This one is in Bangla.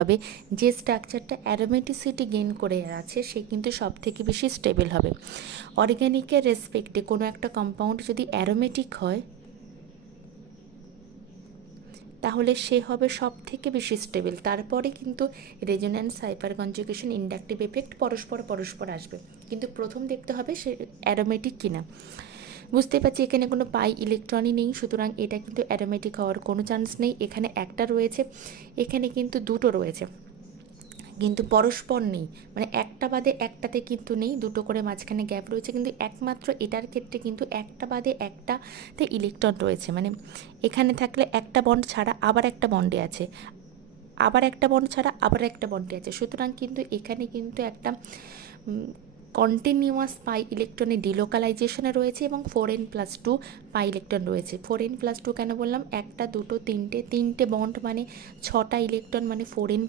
হবে যে স্ট্রাকচারটা অ্যারোমেটিসিটি গেইন করে আছে সে কিন্তু সব থেকে বেশি স্টেবল হবে। অর্গ্যানিকের রেসপেক্টে কোনো একটা কম্পাউন্ড যদি অ্যারোমেটিক হয় তাহলে সে হবে সব থেকে বেশি স্টেবল। তারপরে কিন্তু resonance, hyper conjugation, inductive effect পরস্পর আসবে, কিন্তু প্রথম দেখতে হবে সে অ্যারোমেটিক কিনা। বুঝতে পারছি এখানে কোনো পাই ইলেকট্রনই নেই, সুতরাং এটা কিন্তু অ্যারোমেটিক হওয়ার কোনো চান্স নেই। এখানে একটা রয়েছে, এখানে কিন্তু দুটো রয়েছে, কিন্তু পরস্পর নেই, মানে একটা বাদে একটাতে কিন্তু নেই, দুটো করে মাঝখানে গ্যাপ রয়েছে। কিন্তু একমাত্র এটার ক্ষেত্রে কিন্তু একটা বাদে একটাতে ইলেকট্রন রয়েছে, মানে এখানে থাকলে একটা বন্ড ছাড়া আবার একটা বন্ডে আছে, আবার একটা বন্ড ছাড়া আবার একটা বন্ডে আছে। সুতরাং কিন্তু এখানে কিন্তু একটা কন্টিনিউয়াস পাই ইলেকট্রনের ডিলোকালাইজেশনে রয়েছে এবং 4n+2 পাই ইলেকট্রন রয়েছে। 4n+2 কেন বললাম? একটা, দুটো, তিনটে বন্ড মানে 6টা ইলেকট্রন, মানে 4n+2